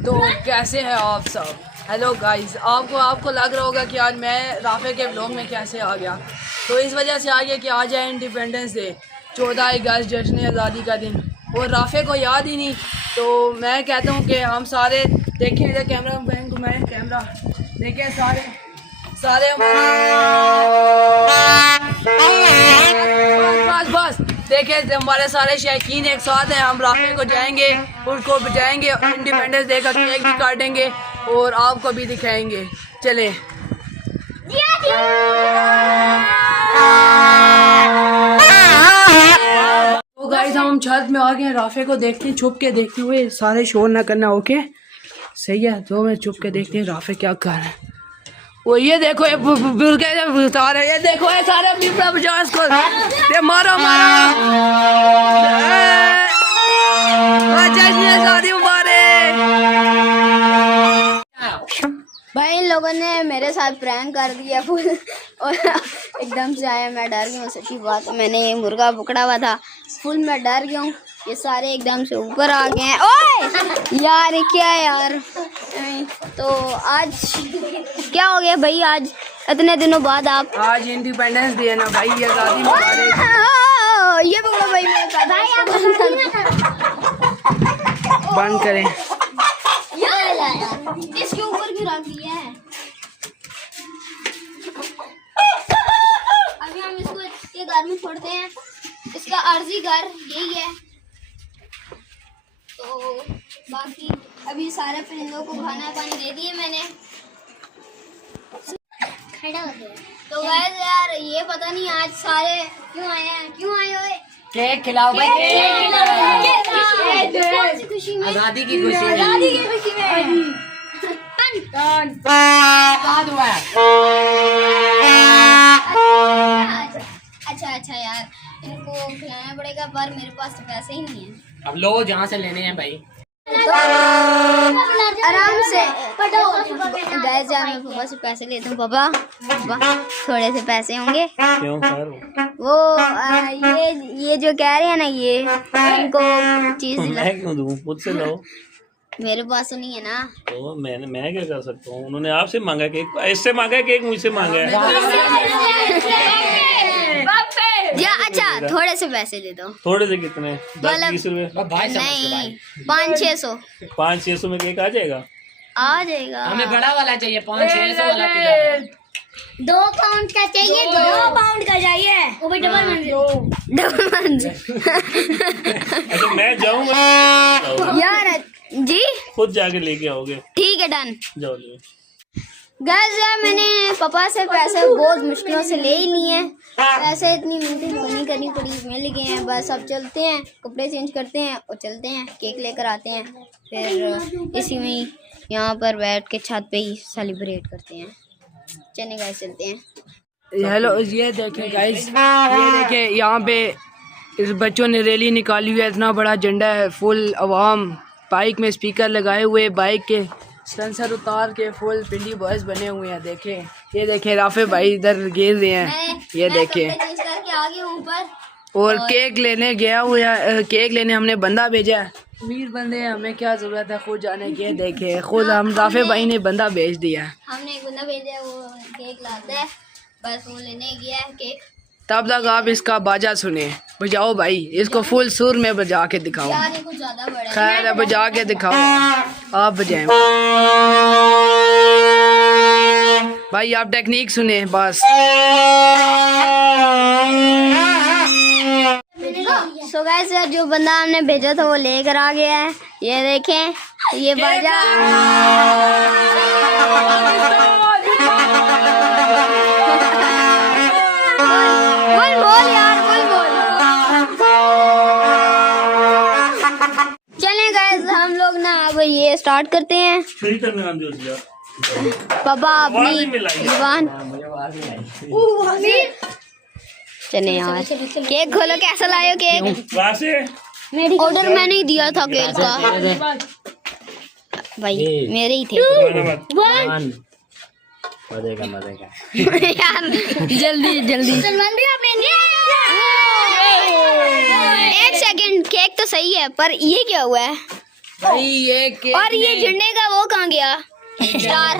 तो कैसे हैं आप सब। हेलो गाइस, आपको लग रहा होगा कि आज मैं राफे के व्लॉग में कैसे आ गया। तो इस वजह से आ गया कि आज है इंडिपेंडेंस डे, 14 अगस्त, जश्न आज़ादी का दिन, और राफे को याद ही नहीं। तो मैं कहता हूँ कि हम सारे देखें, इधर कैमरा मैन घुमाएं, कैमरा देखें, सारे बस देखें, हमारे सारे शौकीन एक साथ हैं। हम राफे को जाएंगे, उनको बजाएंगे, इंडिपेंडेंस डे का केक भी काटेंगे और आपको भी दिखाएंगे। चले तो गाइस, हम छत में आ गए, राफे को देखते हैं, छुप के देखते हुए, सारे शोर ना करना, ओके सही है। तो मैं छुप के देखते हैं राफे क्या कर रहे हैं। वो ये देखो, ये सारे, ये देखो, ये सारे पीपड़ा बजाओ इसको, ये मारो जश्न आज़ादी मुबारक। भाई इन लोगों ने मेरे साथ प्रैंक कर दिया फुल और एकदम से आया। मैं डर गया हूँ, सच्ची बात। मैंने ये मुर्गा पकड़ा हुआ था, फुल मैं डर गया हूँ। ये सारे एकदम से ऊपर आ गए हैं। ओए यार, क्या यार। तो आज क्या हो गया भाई? आज इतने दिनों बाद आप, आज इंडिपेंडेंस डे है ना भाई, ये आज़ादी मुबारक। ये पकड़ो भाई, बंद करें। इसके ऊपर क्यों रख दिया है? अभी हम इसको इसके घर में छोड़ते हैं। इसका अर्जी घर यही है। तो बाकी अभी सारे परिंदों को खाना पानी दे दिए मैंने। खड़ा हो गया। तो गाइस यार, ये पता नहीं आज सारे क्यों आए हैं, क्यों आए हुए? केक खिलाओ भाई, केक कौन सी खुशी में? आज़ादी की खुशी में, आज़ादी की खुशी में। अच्छा यार, इनको खिलाना पड़ेगा, पर मेरे पास तो पैसे ही नहीं है। अब लो जहाँ से लेने हैं भाई, आराम से। गैस यार, मैं पापा से पैसे लेता हूँ। पापा थोड़े से पैसे होंगे? क्यों सर? वो ये जो कह रहे हैं ना, ये इनको चीज मैं क्यों दूं? मुझसे लो। मेरे पास तो नहीं है ना। तो मैं क्या कर सकता हूँ? उन्होंने आपसे मांगा केक, इससे मांगा केक, मुझसे मांगा है। या अच्छा, थोड़े से पैसे दे दो। थोड़े से कितने? 10-20 रुपए? नहीं, 500-600। 500-600 में केक आ जाएगा? आ जाएगा। हमें बड़ा वाला चाहिए, 500-600 वाला किधर? 2 पाउंड का चाहिए। 2 पाउंड का चाहिए। वो भी डबल मंजिल। अच्छा, मैं जाऊँ यार जी, खुद जाके लेके आओगे? ठीक है, डन। जाओ ले। गैस यार, मैंने पापा से पैसे बहुत मुश्किलों से ले ही लिए हैं। ऐसे इतनी मिहनत करनी पड़ी, मिल गए हैं। बस अब चलते हैं, कपड़े चेंज करते हैं और चलते हैं, केक लेकर आते हैं। फिर इसी में यहाँ पर बैठ के छत पे ही सेलिब्रेट करते हैं। चलिए गाइस, चलते हैं। हेलो, ये देखें गाइस, ये देखें, यहाँ पे इस बच्चों ने रैली निकाली हुई है। इतना बड़ा झंडा है, फुल अवाम बाइक में स्पीकर लगाए हुए, बाइक के सेंसर उतार के फुल पिंडी बॉयज बने हुए हैं। देखें, ये देखें, राफे भाई इधर गिर रहे हैं, ये देखें। और केक लेने गया हुआ है, केक लेने हमने बंदा भेजा है। अमीर बंदे हैं, हमें क्या जरूरत है खुद जाने की। देखें, खुद हम राफे भाई ने बंदा भेज दिया है। हमने एक बंदा भेजा है, वो केक लाता है, बस वो लेने गया है केक। तब तक आप इसका बाजा सुने, बजाओ भाई, इसको फुल सुर में बजा के दिखाओ। यार ये कुछ ज्यादा बड़ा है। खैर है, बजा के दिखाओ, आप बजाएं भाई, आप टेक्निक सुने बस। सो गाइस, जो बंदा हमने भेजा था वो लेकर आ गया है। ये देखें, ये बाजा। बोल यार, बोल। चलें गाइस, हम लोग ना अब ये स्टार्ट करते हैं। पापा अपनी जुबान। चले यार, केक खोलो। कैसा लाए हो केक? ऑर्डर मैंने ही दिया था केक का भाई, मेरे ही थे। यार जल्दी। एक सेकंड, केक तो सही है, पर ये क्या हुआ है? भाई ये केक और ये झंडे का वो कहाँ गया स्टार?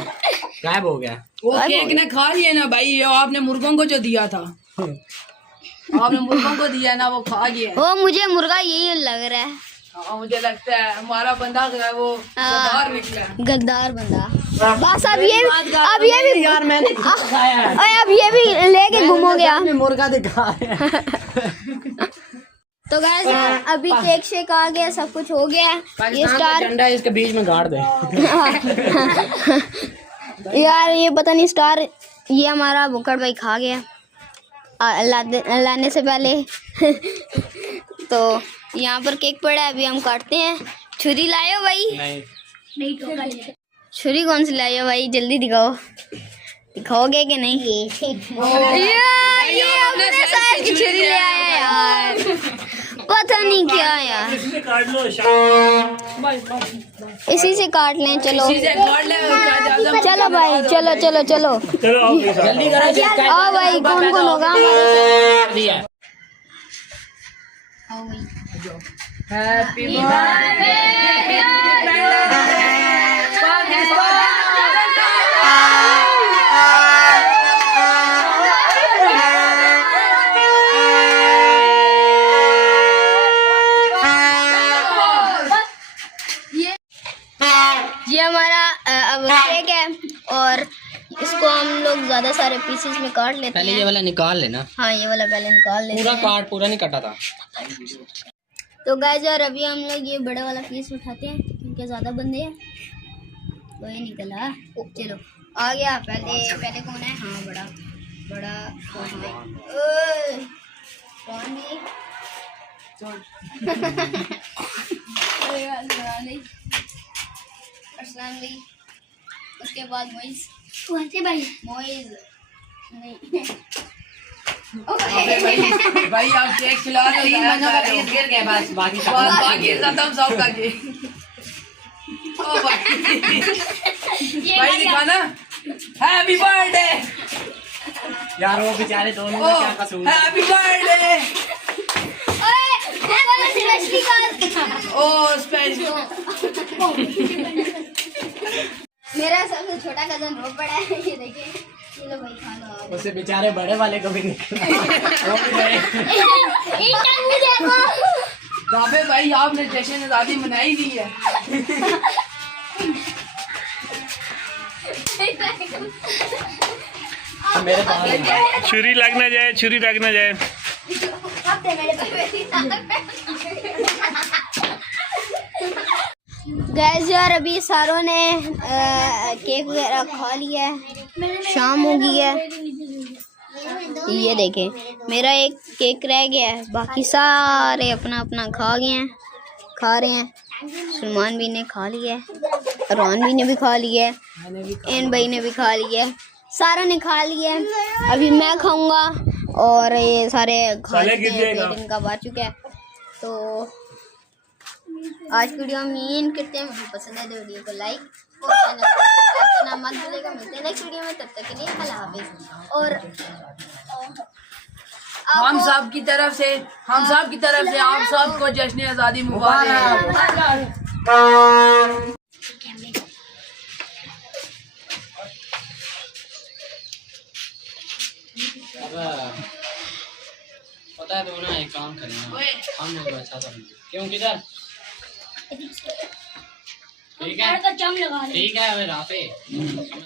गायब हो गया। वो केक ने खा लिया ना भाई, ये आपने मुर्गों को जो दिया था, आपने मुर्गों को दिया ना, वो खा गया। वो मुझे मुर्गा यही लग रहा है। हाँ, मुझे लगता है हमारा बंदा जो है वो गद्दार निकला। गद्दार बंदा। बस अब ये भी यार मैंने खाया है। अब ये भी लेके गुम हो गया। मुर्गा दिखाया। तो गाइस अभी केक शेक आ गया, सब कुछ हो गया। ये स्टार झंडा इसके बीच में गाड़ दे। यार ये पता नहीं स्टार ये हमारा बुक्कड़ भाई खा गया लाने से पहले। तो यहाँ पर केक पड़ा है, अभी हम काटते हैं। छुरी लाए हो भाई? नहीं। छुरी कौन सी लाए हो भाई, जल्दी दिखाओ। दिखाओगे कि नहीं? ये अपने साइज की छुरी ले आया यार, पता नहीं क्या यार। इसमें काट लो। इसी से काट लें। चलो चीजें काट ले, चलो भाई, चलो चलो चलो चलो आओ प्लीज, आओ। जल्दी करो। आओ भाई, कौन कौन होगा हमारे दिया। हैप्पी बर्थडे ये हमारा अब केक है और इसको हम लोग ज्यादा सारे पीसेस में काट लेते पहले ये हैं। वाला निकाल लेना। हाँ ये वाला पहले निकाल लेते पूरा हैं। काट, पूरा नहीं कटा था। तो गाइस यार अभी हम लोग ये बड़ा वाला पीस उठाते हैं क्योंकि ज्यादा बंदे हैं। वही निकला। चलो आ गया। पहले कौन है? हाँ बड़ा कौन है? ओए, कौन है? अस्सलाम वालेकुम। उसके बाद मोइज नहीं। भाई आप केक खिला रहे हो, गिर गया बस, बाकी बाकी खत्म सब का केक। ओ भाई दिखाना हैप्पी बर्थडे। यार वो बेचारे दोनों का क्या कसूर? Happy birthday. Oh special. मेरा सबसे छोटा कजन रो पड़ा है, ये देखिए। चलो भाई खा लो आप। उससे बेचारे बड़े वाले को भी निकला। वो भी गए। राबे भाई आपने जश्न आज़ादी मनाई नहीं है। मेरे पास छुरी लग ना जाए, छुरी लग ना जाए। गैस यार अभी सारों ने केक वगैरह खा लिया है, शाम हो गई है। ये देखें मेरा एक केक रह गया है, बाकी सारे अपना अपना खा गए हैं, खा रहे हैं। सलमान भी ने खा लिया है, रोहन भी ने भी खा लिया है, एन भाई ने भी खा लिया है, सारों ने खा लिया है। अभी मैं खाऊंगा और ये सारे खा चुके हैं, पेट इनका भर चुका है। तो आज वीडियो हम यही करते हैं। वीडियो पसंद है तो वीडियो को लाइक और चैनल को सब्सक्राइब करना मत भूलिएगा। मिलते हैं नेक्स्ट वीडियो में, तब तक के लिए अल्लाह हाफिज़। और हम सब की तरफ से आप सबको जश्न आज़ादी मुबारक। पता है तो ना एक काम करेंगे हम लोग अच्छा सा क्यों किधर ठीक है ठीक है। अबे राफे